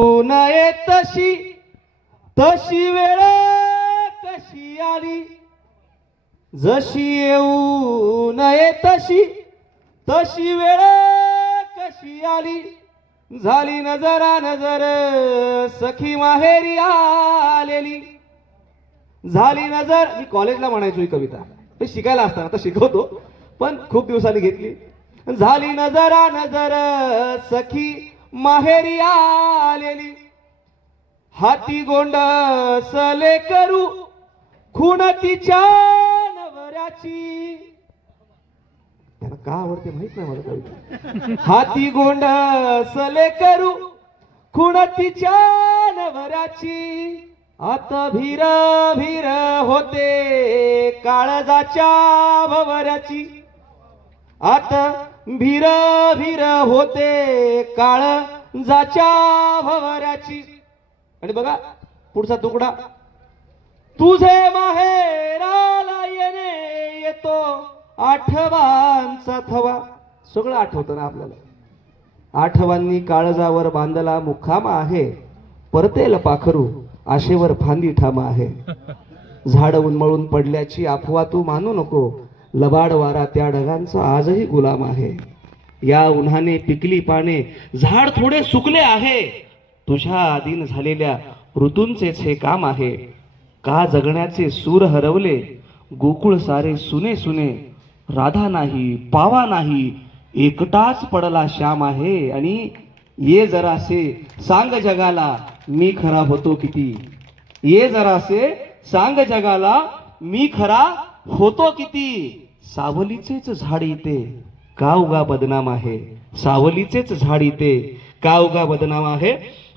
नये तशी तशी वेळ कशी आली? जशी येऊ नये तशी तशी वेळ कशी आली? झाली नजरा नजर सखी माहेरी आलेली. झाली नजर मी कॉलेजला म्हणायचो ही कविता. ते शिकायला असताना आता शिकवतो पण खूप दिवसांनी घेतली. झाली नजरा नजर सखी माहेरी आलेली. हाती गोंड सले करू खूण तिच्या नवऱ्याची त्यांना का आवडते माहीत नाही मला कविता. हाती गोंड सले करू खूण तिच्या नवऱ्याची आता भीर भीर होते काळजाच्या भवऱ्याची. आता भीर भीर होते काळ जाच्या भवऱ्याची. आणि बघा पुढचा तुकडा. तुझे माहेराला येणे येतो आठवांचा थवा. सगळं आठवतं ना आपल्याला. आठवांनी काळजावर बांधला मुखाम आहे परतेल पाखरू आशेवर फांदी ठाम आहे. झाड उन्मळून पडल्याची अफवा तू मानू नको लबाड वारा त्या ढगांचा आजही गुलाम आहे. या उन्हाने पिकली पाने झाड थोडे सुकले आहे. तुझ्या आधीन झालेल्या ऋतूंचेच हे काम आहे. का जगण्याचे सूर हरवले गोकुळ सारे सुने सुने. राधा नाही पावा नाही एकटाच पडला श्याम आहे आणि ये जरासे सांग जगाला मी खरा होतो किती. ये जरासे सांग जगाला मी खरा होतो किती? सावलीचेच झाड इथे. का उगा बदनाम आहे. सावलीचेच झाड इथे. का उगा बदनाम आहे.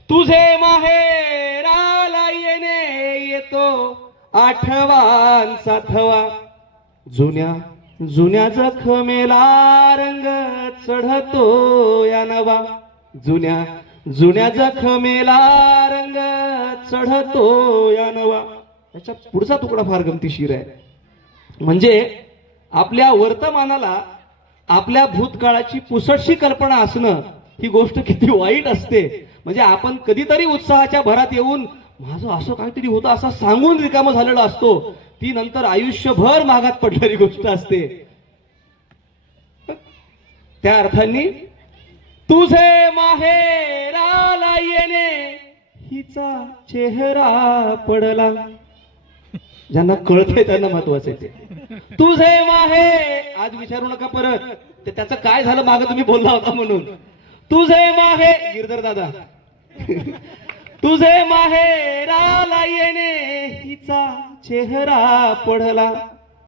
तुझे माहेराला येणे येतो. आठवान साथवा जुन्या जुन्या जखमेला रंग चढतो या नवा. जुन्या जुन्या जखमेला रंग चढतो या नवा. याच्या पुढचा तुकडा फार गमतीशीर आहे. म्हणजे आपल्या वर्तमानाला आपल्या भूतकाळाची पुसटशी कल्पना असणं ही गोष्ट किती वाईट असते. म्हणजे आपण कधीतरी उत्साहाच्या भरात येऊन माझं असं काहीतरी होतं असं सांगून रिकामं झालेलं असतो. ती नंतर आयुष्यभर मागात पडणारी गोष्ट असते. त्या अर्थांनी तुझे माहेराला येणे हिचा चेहरा पडला. ज्यांना कळतंय त्यांना महत्वाचं आहे ते. तुझे माहे आज विचारू नका परत. ते त्याचं काय झालं माग तुम्ही बोलला होता म्हणून. तुझे माहे गिरधर दादा. तुझे माहेराला येणे हिचा चेहरा पडला.